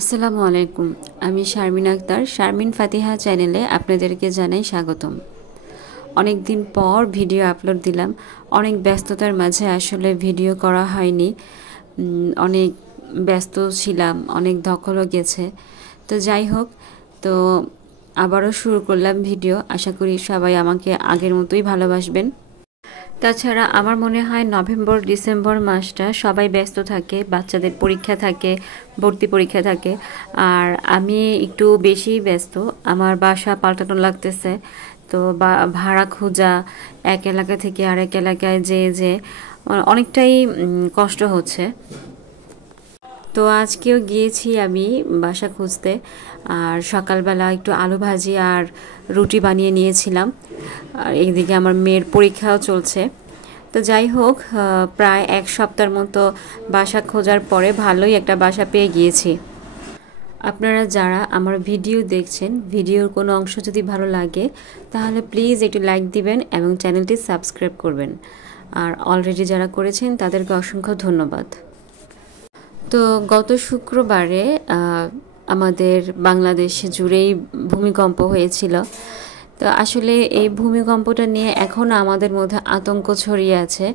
আসসালামু আলাইকুম। আমি শারমিন আক্তার, শারমিন ফাতিহা চ্যানেলে আপনাদেরকে জানাই স্বাগতম। অনেক দিন পর ভিডিও আপলোড দিলাম। অনেক ব্যস্ততার মাঝে আসলে ভিডিও করা হয়নি। অনেক ব্যস্ত ছিলাম, অনেক ধকলও গেছে। তো যাই হোক, তো আবারও শুরু করলাম ভিডিও। আশা করি সবাই আমাকে আগের মতোই ভালোবাসবেন। তাছাড়া আমার মনে হয় নভেম্বর ডিসেম্বর মাসটা সবাই ব্যস্ত থাকে, বাচ্চাদের পরীক্ষা থাকে, ভর্তি পরীক্ষা থাকে। আর আমি একটু বেশি ব্যস্ত, আমার বাসা পাল্টানো লাগতেছে। তো ভাড়া খোঁজা, এক এলাকা থেকে আরেক এলাকায় যে অনেকটাই কষ্ট হচ্ছে। তো আজকেও গিয়েছি আমি বাসা খুঁজতে। আর সকালবেলা একটু আলু ভাজি আর রুটি বানিয়ে নিয়েছিলাম। আর এইদিকে আমার মেয়ের পরীক্ষাও চলছে। তো যাই হোক, প্রায় এক সপ্তাহের মতো বাসা খোঁজার পরে ভালোই একটা বাসা পেয়ে গিয়েছি। আপনারা যারা আমার ভিডিও দেখছেন, ভিডিওর কোনো অংশ যদি ভালো লাগে তাহলে প্লিজ একটু লাইক দিবেন এবং চ্যানেলটি সাবস্ক্রাইব করবেন। আর অলরেডি যারা করেছেন তাদেরকে অসংখ্য ধন্যবাদ। তো গত শুক্রবারে আমাদের বাংলাদেশে জুড়েই ভূমিকম্প হয়েছিল। তো আসলে এই ভূমিকম্পটা নিয়ে এখনও আমাদের মধ্যে আতঙ্ক ছড়িয়ে আছে।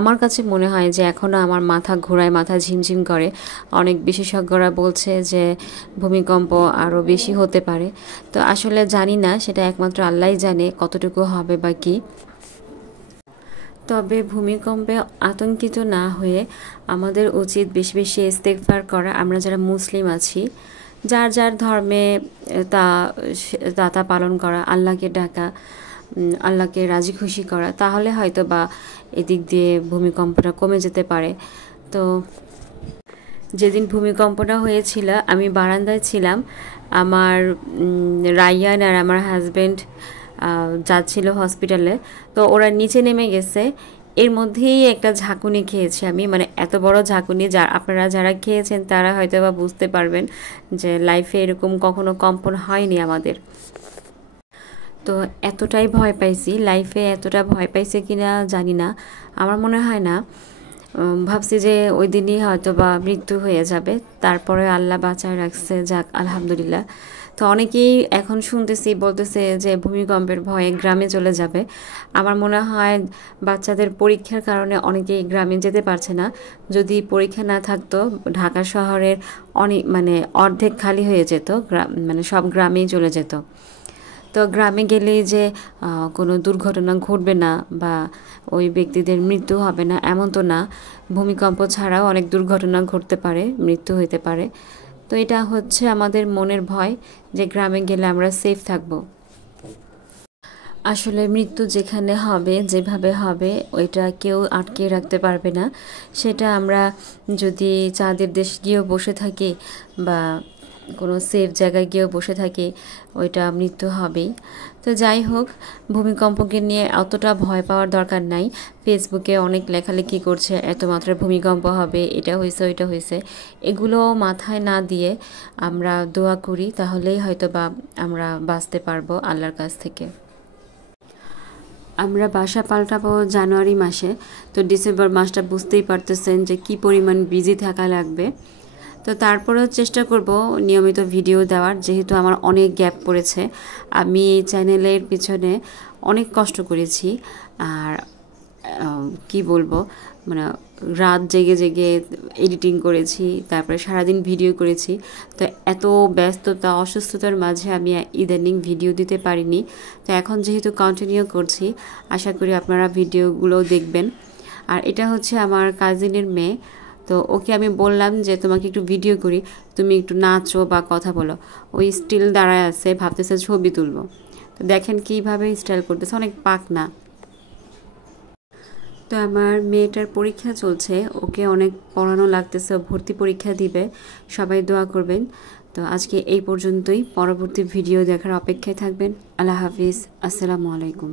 আমার কাছে মনে হয় যে এখনও আমার মাথা ঘোরায়, মাথা ঝিমঝিম করে। অনেক বিশেষজ্ঞরা বলছে যে ভূমিকম্প আরও বেশি হতে পারে। তো আসলে জানি না, সেটা একমাত্র আল্লাহই জানে কতটুকু হবে বা কী। তবে ভূমিকম্পে আতঙ্কিত না হয়ে আমাদের উচিত বেশি বেশি ইস্তেগফার করা। আমরা যারা মুসলিম আছি, যার যার ধর্মে তা পালন করা, আল্লাহকে ডাকা, আল্লাহকে রাজি খুশি করা, তাহলে হয়তো বা এদিক দিয়ে ভূমিকম্পটা কমে যেতে পারে। তো যেদিন ভূমিকম্পটা হয়েছিল আমি বারান্দায় ছিলাম। আমার রাইয়ান আর আমার হাজব্যান্ড যাচ্ছিল হসপিটালে। তো ওরা নিচে নেমে গেছে, এর মধ্যেই একটা ঝাঁকুনি খেয়েছি আমি। মানে এত বড় ঝাঁকুনি, আপনারা যারা খেয়েছেন তারা হয়তো বা বুঝতে পারবেন যে লাইফে এরকম কখনো কম্পন হয়নি আমাদের। তো এতটাই ভয় পাইছি, লাইফে এতটা ভয় পাইছে কিনা জানি না, আমার মনে হয় না। ভাবছি যে ওই দিনই হয়তো বা মৃত্যু হয়ে যাবে, তারপরে আল্লাহ বাঁচায় রাখছে, যাক আলহামদুলিল্লাহ। তো অনেকেই এখন শুনতেছি, বলতেছে যে ভূমিকম্পের ভয়ে গ্রামে চলে যাবে। আমার মনে হয় বাচ্চাদের পরীক্ষার কারণে অনেকেই গ্রামে যেতে পারছে না। যদি পরীক্ষা না থাকতো, ঢাকা শহরের অর্ধেক খালি হয়ে যেত, মানে সব গ্রামেই চলে যেত। তো গ্রামে গেলেই যে কোনো দুর্ঘটনা ঘটবে না বা ওই ব্যক্তিদের মৃত্যু হবে না, এমন তো না। ভূমিকম্প ছাড়াও অনেক দুর্ঘটনা ঘটতে পারে, মৃত্যু হতে পারে। তো এটা হচ্ছে আমাদের মনের ভয় যে গ্রামে গেলে আমরা সেফ থাকব। আসলে মৃত্যু যেখানে হবে, যেভাবে হবে, ওইটা কেউ আটকে রাখতে পারবে না। সেটা আমরা যদি চাঁদের দেশ গিয়েও বসে থাকি বা কোনো সেফ জায়গায় গিয়েও বসে থাকি, ওইটা মৃত্যু হবেই। তো যাই হোক, ভূমিকম্পকে নিয়ে অতটা ভয় পাওয়ার দরকার নাই। ফেসবুকে অনেক লেখালেখি করছে এত মাত্রায় ভূমিকম্প হবে, এটা হয়েছে ওইটা হয়েছে। এগুলো মাথায় না দিয়ে আমরা দোয়া করি, তাহলেই হয়তো বা আমরা বাঁচতে পারবো আল্লাহর কাছ থেকে। আমরা বাসা পাল্টাবো জানুয়ারি মাসে। তো ডিসেম্বর মাসটা বুঝতেই পারতেছেন যে কি পরিমাণ বিজি থাকা লাগবে। তো তারপরেও চেষ্টা করব নিয়মিত ভিডিও দেওয়ার, যেহেতু আমার অনেক গ্যাপ পড়েছে। আমি এই চ্যানেলের পিছনে অনেক কষ্ট করেছি। আর কি বলবো, মানে রাত জেগে জেগে এডিটিং করেছি, তারপরে সারাদিন ভিডিও করেছি। তো এত ব্যস্ততা, অসুস্থতার মাঝে আমি ইদানিং ভিডিও দিতে পারিনি। তো এখন যেহেতু কন্টিনিউ করছি, আশা করি আপনারা ভিডিওগুলো দেখবেন। আর এটা হচ্ছে আমার কাজিনের মেয়ে। তো ওকে আমি বললাম যে তোমাকে একটু ভিডিও করি, তুমি একটু নাচো বা কথা বলো। ওই স্টিল দাঁড়ায় আছে, ভাবতেছে ছবি তুলবো। তো দেখেন কীভাবে স্টাইল করতেছে, অনেক পাকনা। তো আমার মেয়েটার পরীক্ষা চলছে, ওকে অনেক পড়ানো লাগতেছে, ভর্তি পরীক্ষা দিবে। সবাই দোয়া করবেন। তো আজকে এই পর্যন্তই, পরবর্তী ভিডিও দেখার অপেক্ষায় থাকবেন। আল্লাহ হাফিজ, আসসালামু আলাইকুম।